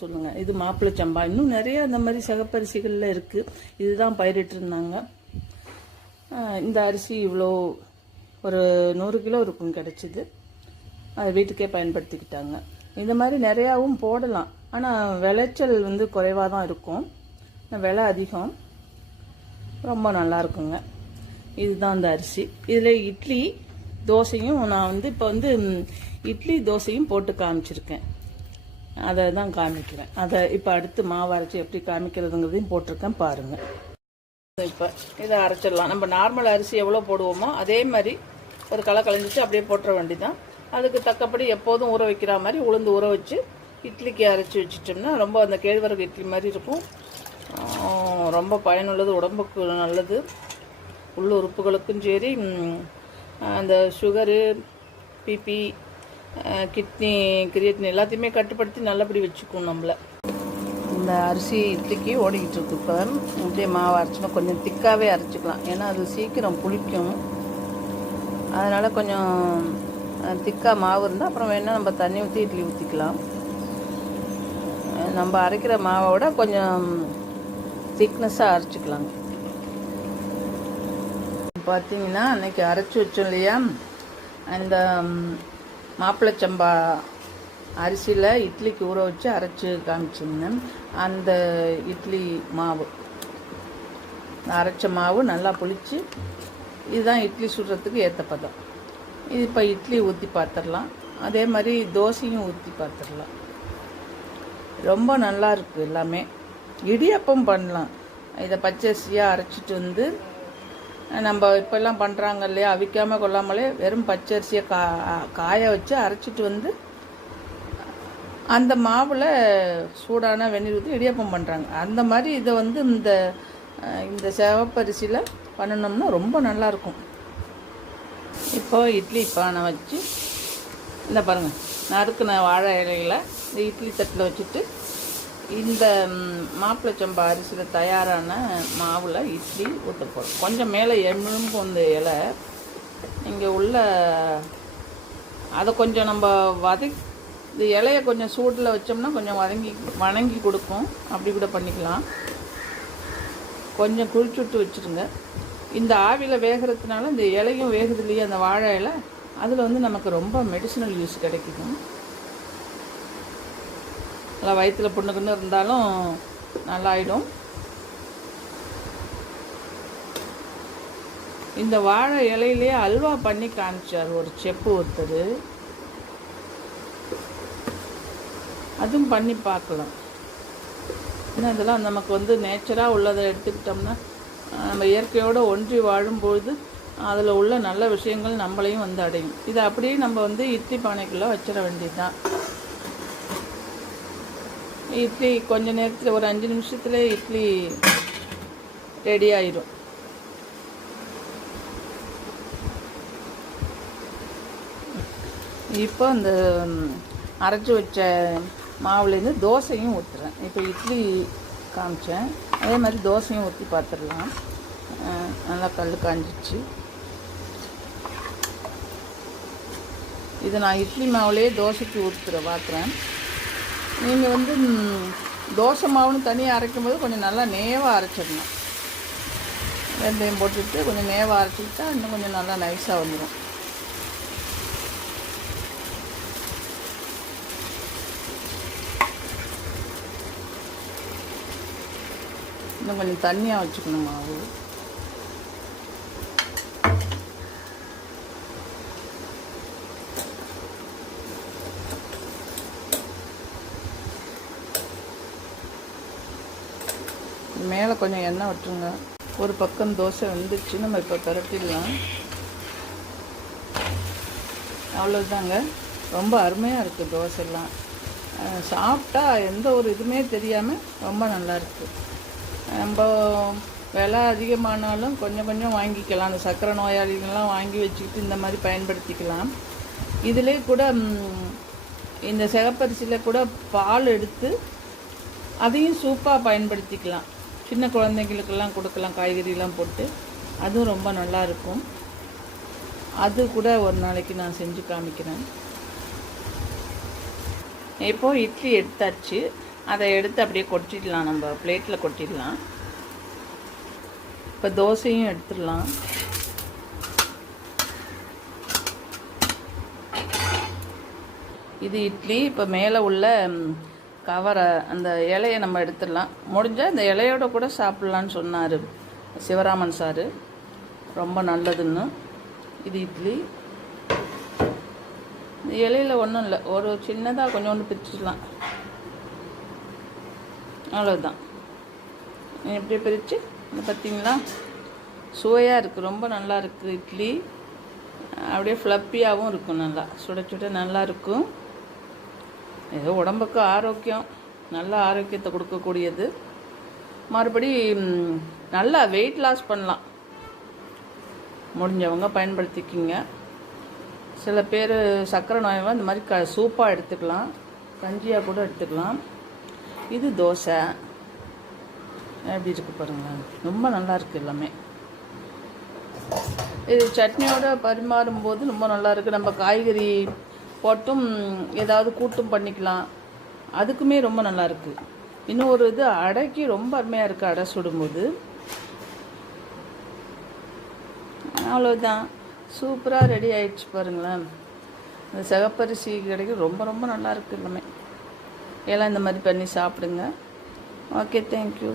சொல்லுங்க. இது மாப்பிள்ளை சம்பா. இன்னும் நிறைய அந்த மாதிரி சிகப்பரிசிகள்ல இருக்கு. இதுதான் பயிரிட்டு இருந்தாங்க. இந்த அரிசி இவ்வளோ ஒரு 100 கிலோ இருக்கும் கிடைச்சிது. அது வீட்டுக்கே பயன்படுத்திக்கிட்டாங்க. இந்த மாதிரி நிறையாவும் போடலாம். ஆனால் விளைச்சல் வந்து குறைவாக தான் இருக்கும். விலை அதிகம். ரொம்ப நல்லா இருக்குங்க. இதுதான் அந்த அரிசி. இதில் இட்லி தோசையும் நான் வந்து இப்போ வந்து இட்லி தோசையும் போட்டு காமிச்சிருக்கேன். அதை தான் காமிக்கிறேன். அதை இப்போ அடுத்து மாவு அரைச்சி எப்படி காமிக்கிறதுங்கிறதையும் போட்டிருக்கேன் பாருங்கள். இப்போ இதை அரைச்சிடலாம். நம்ம நார்மல் அரிசி எவ்வளோ போடுவோமோ அதே மாதிரி ஒரு களை கலைஞ்சிச்சு அப்படியே போட்டுற வேண்டிதான். அதுக்கு தக்கப்படி எப்போதும் ஊற வைக்கிற மாதிரி உளுந்து ஊற வச்சு இட்லிக்கு அரைச்சி வச்சிட்டோம்னா ரொம்ப அந்த கேழ்வரகு இட்லி மாதிரி இருக்கும். ரொம்ப பயனுள்ளது, உடம்புக்கு நல்லது, உள்ள உறுப்புகளுக்கும் சரி. அந்த சுகரு, பிபி, கிட்னி, கிரியேட்டின் எல்லாத்தையுமே கட்டுப்படுத்தி நல்லபடி வச்சுக்கும் நம்மளை. இந்த அரிசி இட்லிக்கு ஓடிக்கிட்டு இருக்கு. இப்போ இப்படியே மாவு அரைச்சினா கொஞ்சம் திக்காகவே அரைச்சிக்கலாம். ஏன்னா அது சீக்கிரம் புளிக்கும். அதனால் கொஞ்சம் திக்காக மாவு இருந்தால் அப்புறம் வேணால் நம்ம தண்ணி ஊற்றி இட்லி ஊற்றிக்கலாம். நம்ம அரைக்கிற மாவோட கொஞ்சம் திக்னஸாக அரைச்சிக்கலாங்க. பார்த்தீங்கன்னா அன்றைக்கி அரைச்சி வச்சோம் இல்லையா, அந்த மாப்பிள்ளை சம்பா அரிசியில் இட்லிக்கு ஊற வச்சு அரைச்சி காமிச்சிருந்தேன். அந்த இட்லி மாவு, அரைச்ச மாவு நல்லா புளிச்சு, இதுதான் இட்லி சுடுறதுக்கு ஏற்ற பதம். இது இப்போ இட்லி ஊற்றி பார்த்துடலாம். அதே மாதிரி தோசையும் ஊற்றி பார்த்துடலாம். ரொம்ப நல்லா இருக்குது எல்லாமே. இடியப்பம் பண்ணலாம். இதை பச்சரிசியாக அரைச்சிட்டு வந்து நம்ம இப்போல்லாம் பண்ணுறாங்க இல்லையா, அவிக்காமல் கொள்ளாமலே வெறும் பச்சரிசியை காய வச்சு அரைச்சிட்டு வந்து அந்த மாவில் சூடான வெந்நீர் ஊற்றி இடியப்பம் பண்ணுறாங்க. அந்த மாதிரி இதை வந்து இந்த சிவப்பரிசியில் பண்ணணும்னா ரொம்ப நல்லாயிருக்கும். இப்போ இட்லி பானை வச்சு இந்த பாருங்கள், நறுக்குன வாழை இலையில் இந்த இட்லி தட்டில் வச்சுட்டு இந்த மாப்பிள்ளை சம்பா அரிசியில் தயாரான மாவில் இட்லி ஊற்ற போகிறோம். கொஞ்சம் மேலே எலும்பு இந்த இலை இங்கே உள்ள அதை கொஞ்சம் நம்ம இந்த இலையை கொஞ்சம் சூட்டில் வச்சோம்னா கொஞ்சம் வணங்கி கொடுக்கும். அப்படி கூட பண்ணிக்கலாம். கொஞ்சம் குளிச்சுட்டு வச்சுருங்க. இந்த ஆவியில் வேகிறதுனால இந்த இலையும் வேகுது இல்லையா, அந்த வாழை இலை, அதில் வந்து நமக்கு ரொம்ப மெடிசினல் யூஸ் கிடைக்கும். நல்லா வயிற்றில் புண்ணுக்குன்னு இருந்தாலும் நல்லாயிடும். இந்த வாழை இலையிலே அல்வா பண்ணி காமிச்சார் ஒரு செப்பு ஒருத்தர். அதுவும் பண்ணி பார்க்கலாம். ஏன்னா இதெல்லாம் நமக்கு வந்து நேச்சராக உள்ளதை எடுத்துக்கிட்டோம்னா, நம்ம இயற்கையோடு ஒன்றி வாழும்பொழுது அதில் உள்ள நல்ல விஷயங்கள் நம்மளையும் வந்து அடையும். இதை அப்படியே நம்ம வந்து இட்லி பானைக்குள்ளே வச்சிட வேண்டியது தான். இட்லி கொஞ்ச நேரத்தில் ஒரு 5 நிமிஷத்தில் இட்லி ரெடி ஆயிடும். இப்போ இந்த அரைச்சி வச்ச மாவுலேருந்து தோசையும் ஊற்றுறேன். இப்போ இட்லி காமிச்சேன், அதே மாதிரி தோசையும் ஊற்றி பார்த்துடலாம். நல்லா கல் காஞ்சிச்சு. இது நான் இட்லி மாவுலேயே தோசைக்கு பார்க்குறேன். நீங்கள் வந்து தோசை மாவுன்னு தனியாக அரைக்கும் போது கொஞ்சம் நல்லா நேவாக அரைச்சிடணும். வெந்தயம் போட்டுட்டு கொஞ்சம் நேவாக அரைச்சிக்கிட்டா இன்னும் கொஞ்சம் நல்லா நைஸாக வந்துடும். இன்னும் கொஞ்சம் தண்ணியாக வச்சுக்கணும் மாவு. மேலே கொஞ்சம் எண்ணெய் விட்டுருங்க. ஒரு பக்கம் தோசை வந்துடுச்சு. நம்ம இப்போ பரட்டிடலாம். அவ்வளோதாங்க. ரொம்ப அருமையாக இருக்குது தோசைலாம். சாப்பிட்டா எந்த ஒரு இதுவுமே தெரியாமல் ரொம்ப நல்லாயிருக்கு. நம்ம விலை அதிகமானாலும் கொஞ்சம் கொஞ்சம் வாங்கிக்கலாம். அந்த சர்க்கரை நோயாளிகள்லாம் வாங்கி வச்சுக்கிட்டு இந்த மாதிரி பயன்படுத்திக்கலாம். இதிலே கூட இந்த சிகப்பரிசியில் கூட பால் எடுத்து அதையும் சூப்பாக பயன்படுத்திக்கலாம். சின்ன குழந்தைங்களுக்கெல்லாம் கொடுக்கலாம், காய்கறிலாம் போட்டு. அதுவும் ரொம்ப நல்லா இருக்கும். அது கூட ஒரு நாளைக்கு நான் செஞ்சு காமிக்கிறேன். இப்போது இட்லி எடுத்தாச்சு. அதை எடுத்து அப்படியே கொட்டிடலாம், நம்ம பிளேட்டில் கொட்டிடலாம். இப்போ தோசையும் எடுத்துடலாம். இது இட்லி. இப்போ மேலே உள்ள கவரை அந்த இலையை நம்ம எடுத்துடலாம். முடிஞ்சால் இந்த இலையோட கூட சாப்பிட்லான்னு சொன்னார் சிவராமன் சார், ரொம்ப நல்லதுன்னு. இது இட்லி. இந்த இலையில் ஒன்றும் இல்லை, ஒரு சின்னதாக கொஞ்சோண்டு பிரிச்சுக்கலாம், அவ்வளோதான். இப்படியே பிரித்து பார்த்தீங்களா, சுவையாக இருக்குது, ரொம்ப நல்லா இருக்குது. இட்லி அப்படியே ஃப்ளப்பியாகவும் இருக்கும், நல்லா சுட சுட நல்லா இருக்கும். ஏதோ உடம்புக்கு ஆரோக்கியம், நல்ல ஆரோக்கியத்தை கொடுக்கக்கூடியது. மறுபடி நல்லா வெயிட் லாஸ் பண்ணலாம், முடிஞ்சவங்க பயன்படுத்திக்கிங்க. சில பேர் சர்க்கரை நோயவங்க இந்த மாதிரி சூப்பாக எடுத்துக்கலாம், கஞ்சியாக கூட எடுத்துக்கலாம். இது தோசை எப்படி இருக்கு பாருங்கள், ரொம்ப நல்லா இருக்குது எல்லாமே. இது சட்னியோடு பரிமாறும்போது ரொம்ப நல்லா இருக்குது. நம்ம காய்கறி போட்டும் ஏதாவது கூட்டும் பண்ணிக்கலாம், அதுக்குமே ரொம்ப நல்லா இருக்குது. இன்னும் ஒரு இது அடைக்கு ரொம்ப அருமையாக இருக்குது, அடை சுடும்போது. அவ்வளோதான், சூப்பராக ரெடி ஆயிடுச்சு பாருங்களேன். இந்த சிகப்பரிசி கிடைக்கும், ரொம்ப ரொம்ப நல்லா இருக்குது எல்லாமே. எல்லாம் இந்த மாதிரி பண்ணி சாப்பிடுங்க. Okay, thank you.